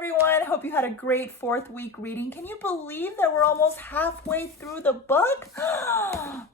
everyone. Hope you had a great fourth week reading. Can you believe that we're almost halfway through the book?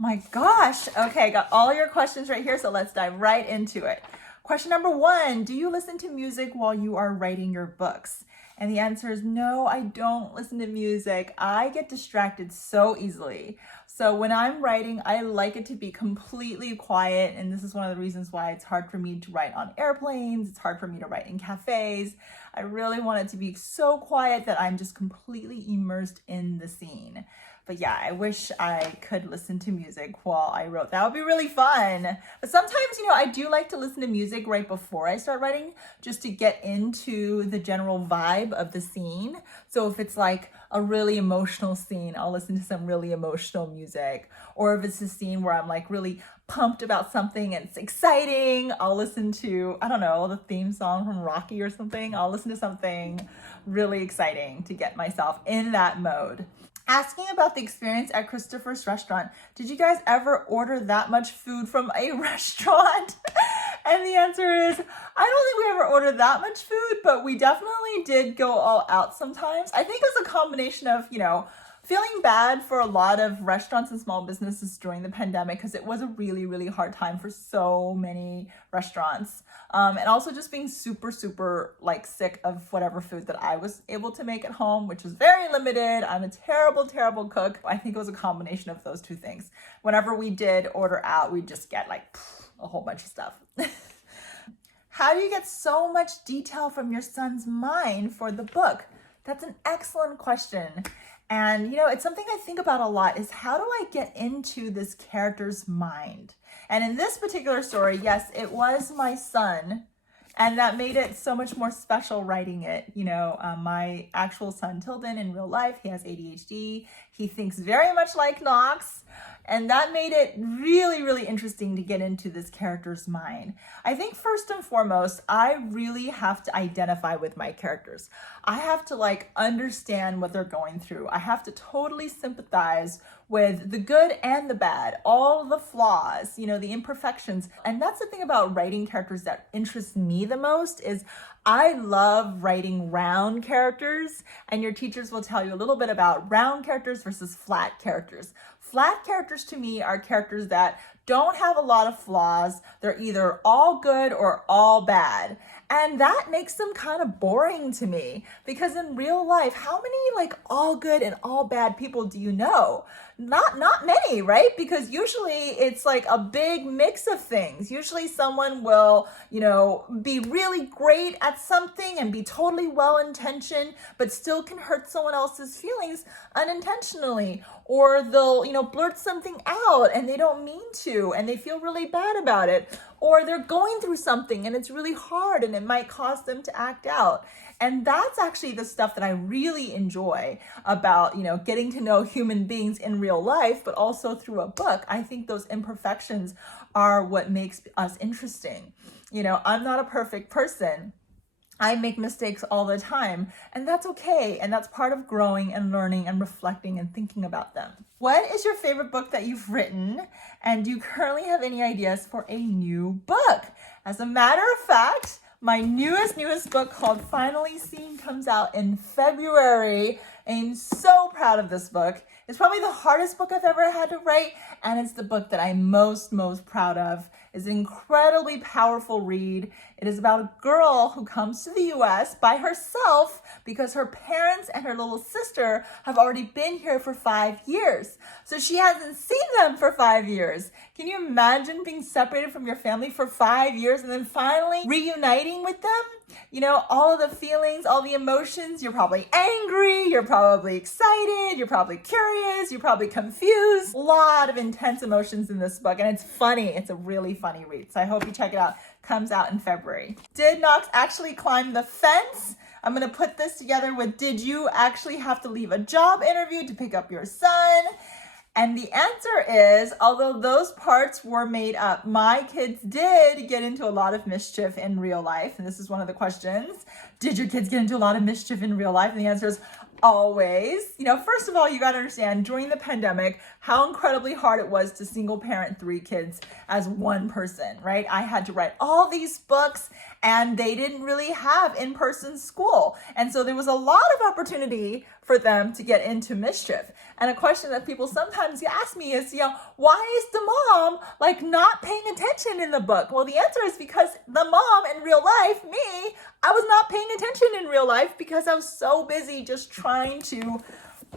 My gosh. Okay, got all your questions right here, so let's dive right into it. Question number 1, do you listen to music while you are writing your books? And the answer is no, I don't listen to music. I get distracted so easily. So when I'm writing, I like it to be completely quiet. And this is one of the reasons why it's hard for me to write on airplanes. It's hard for me to write in cafes. I really want it to be so quiet that I'm just completely immersed in the scene. But yeah, I wish I could listen to music while I wrote. That would be really fun. But sometimes, I do like to listen to music right before I start writing, just to get into the general vibe of the scene. So if it's like a really emotional scene, I'll listen to some really emotional music. Or if it's a scene where I'm like really pumped about something and it's exciting, I'll listen to, I don't know, the theme song from Rocky or something. I'll listen to something really exciting to get myself in that mode. Asking about the experience at Christopher's restaurant. Did you guys ever order that much food from a restaurant? And the answer is, I don't think we ever ordered that much food, but we definitely did go all out sometimes. I think it was a combination of, feeling bad for a lot of restaurants and small businesses during the pandemic because it was a really, really hard time for so many restaurants. And also just being super, super sick of whatever food that I was able to make at home, which was very limited. I'm a terrible, terrible cook. I think it was a combination of those two things. Whenever we did order out, we'd just get a whole bunch of stuff. How do you get so much detail from your son's mind for the book? That's an excellent question. And, it's something I think about a lot is how do I get into this character's mind? And in this particular story, yes, it was my son. And that made it so much more special writing it. My actual son, Tilden, in real life, he has ADHD. He thinks very much like Knox. And that made it really, really interesting to get into this character's mind. I think first and foremost, I really have to identify with my characters. I have to understand what they're going through. I have to totally sympathize with the good and the bad, all the flaws, the imperfections. And that's the thing about writing characters that interests me the most is I love writing round characters, and your teachers will tell you a little bit about round characters versus flat characters. Flat characters to me are characters that don't have a lot of flaws. They're either all good or all bad. And that makes them kind of boring to me because in real life, how many all good and all bad people do you know? Not many, right? Because usually it's a big mix of things. Usually someone will, be really great at something and be totally well-intentioned, but still can hurt someone else's feelings unintentionally. Or they'll, blurt something out and they don't mean to, and they feel really bad about it. Or they're going through something and it's really hard and it might cause them to act out. And that's actually the stuff that I really enjoy about, getting to know human beings in real life, but also through a book. I think those imperfections are what makes us interesting. I'm not a perfect person. I make mistakes all the time, and that's okay. And that's part of growing and learning and reflecting and thinking about them. What is your favorite book that you've written? And do you currently have any ideas for a new book? As a matter of fact, my newest book called Finally Seen comes out in February. I'm so proud of this book. It's probably the hardest book I've ever had to write, and it's the book that I'm most proud of. It's an incredibly powerful read. It is about a girl who comes to the US by herself because her parents and her little sister have already been here for 5 years. So she hasn't seen them for 5 years. Can you imagine being separated from your family for 5 years and then finally reuniting with them? All of the feelings, all the emotions. You're probably angry, you're probably excited, you're probably curious, you're probably confused. A lot of intense emotions in this book, and it's funny. It's a really funny read. So I hope you check it out. Comes out in February. Did Knox actually climb the fence? I'm going to put this together with, did you actually have to leave a job interview to pick up your son? And the answer is, although those parts were made up, my kids did get into a lot of mischief in real life. And this is one of the questions. Did your kids get into a lot of mischief in real life? And the answer is, always. First of all, you got to understand during the pandemic how incredibly hard it was to single parent 3 kids as one person, right? I had to write all these books and they didn't really have in-person school. And so there was a lot of opportunity for them to get into mischief. And a question that people sometimes ask me is, why is the mom not paying attention in the book? Well, the answer is because the mom in real life, me, I was not paying attention in real life because I was so busy just trying to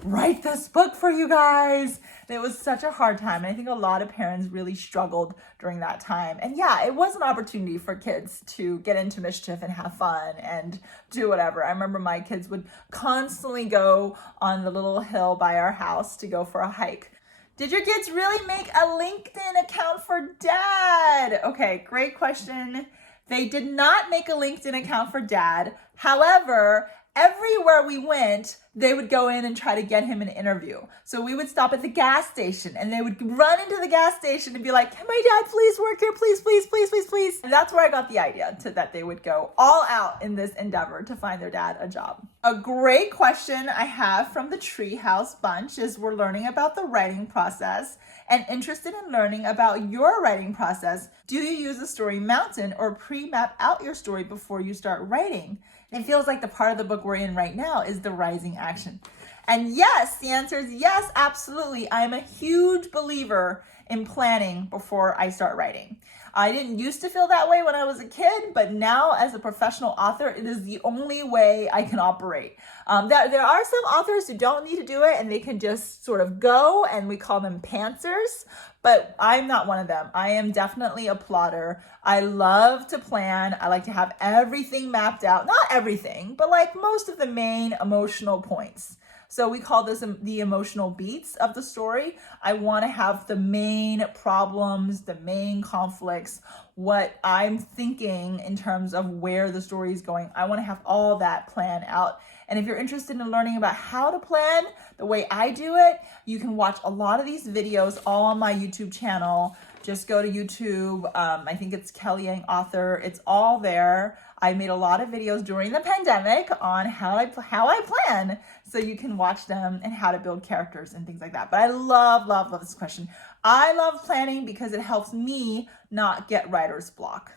write this book for you guys. And it was such a hard time. And I think a lot of parents really struggled during that time. And yeah, it was an opportunity for kids to get into mischief and have fun and do whatever. I remember my kids would constantly go on the little hill by our house to go for a hike. Did your kids really make a LinkedIn account for dad? Okay, great question. They did not make a LinkedIn account for dad. However, everywhere we went, they would go in and try to get him an interview. So we would stop at the gas station and they would run into the gas station and be like, can my dad please work here? Please, please, please, please, please. And that's where I got the idea that they would go all out in this endeavor to find their dad a job. A great question I have from the Treehouse Bunch is we're learning about the writing process and interested in learning about your writing process. Do you use a story mountain or pre-map out your story before you start writing? It feels like the part of the book we're in right now is the rising action. And yes, the answer is yes, absolutely. I'm a huge believer in planning before I start writing. I didn't used to feel that way when I was a kid, but now as a professional author, it is the only way I can operate. There are some authors who don't need to do it and they can just sort of go, and we call them pantsers, but I'm not one of them. I am definitely a plotter. I love to plan. I like to have everything mapped out. Not everything, but most of the main emotional points. So we call this the emotional beats of the story. I want to have the main problems, the main conflicts, what I'm thinking in terms of where the story is going. I want to have all that planned out. And if you're interested in learning about how to plan the way I do it, you can watch a lot of these videos all on my YouTube channel. Just go to YouTube. I think it's Kelly Yang Author. It's all there. I made a lot of videos during the pandemic on how I plan, so you can watch them and how to build characters and things like that. But I love, love, love this question. I love planning because it helps me not get writer's block.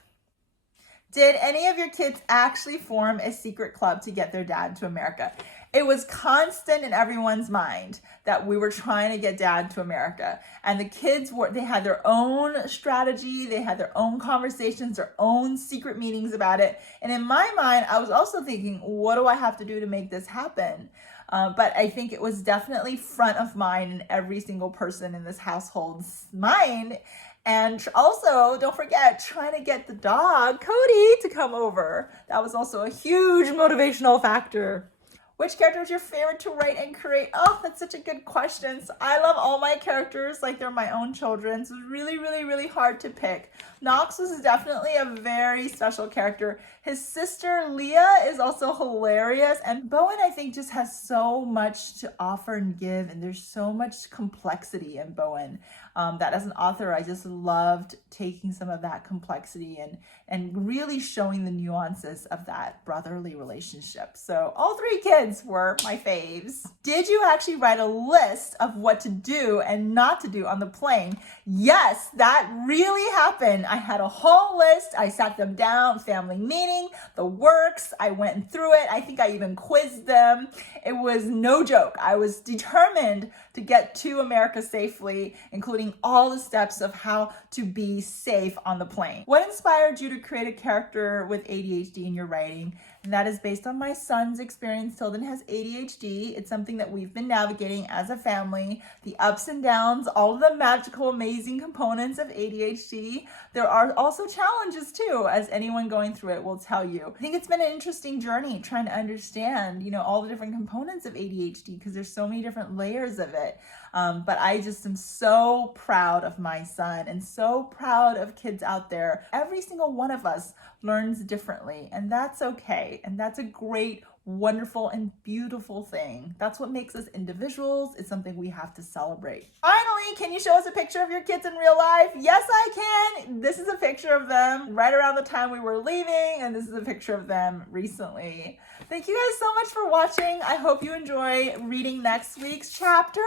Did any of your kids actually form a secret club to get their dad to America? It was constant in everyone's mind that we were trying to get dad to America. And the kids they had their own strategy. They had their own conversations, their own secret meetings about it. And in my mind, I was also thinking, what do I have to do to make this happen? But I think it was definitely front of mind in every single person in this household's mind. And also, don't forget, trying to get the dog, Cody, to come over. That was also a huge motivational factor. Which character is your favorite to write and create? Oh, that's such a good question. So I love all my characters like they're my own children. So it's really, really, really hard to pick. Knox was definitely a very special character. His sister Leah is also hilarious. And Bowen, I think, just has so much to offer and give. And there's so much complexity in Bowen that as an author, I just loved taking some of that complexity and really showing the nuances of that brotherly relationship. So all 3 kids were my faves. Did you actually write a list of what to do and not to do on the plane? Yes, that really happened. I had a whole list. I sat them down, family meeting, the works. I went through it. I think I even quizzed them. It was no joke. I was determined to get to America safely, including all the steps of how to be safe on the plane. What inspired you to create a character with ADHD in your writing? And that is based on my son's experience. Tilden has ADHD. It's something that we've been navigating as a family, the ups and downs, all of the magical, amazing components of ADHD. There are also challenges too, as anyone going through it will tell you. I think it's been an interesting journey trying to understand, all the different components of ADHD because there's so many different layers of it. But I just am so proud of my son and so proud of kids out there. Every single one of us learns differently, and that's okay. And that's a great wonderful and beautiful thing. That's what makes us individuals. It's something we have to celebrate. Finally, can you show us a picture of your kids in real life? Yes, I can. This is a picture of them right around the time we were leaving, and this is a picture of them recently. Thank you guys so much for watching. I hope you enjoy reading next week's chapters.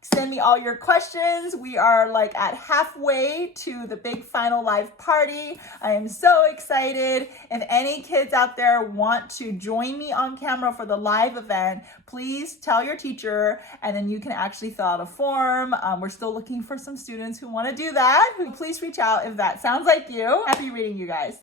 Send me all your questions. We are like at halfway to the big final live party. I am so excited. If any kids out there want to join me on camera for the live event, please tell your teacher, and then you can actually fill out a form. We're still looking for some students who want to do that. Please reach out if that sounds like you. Happy reading, you guys.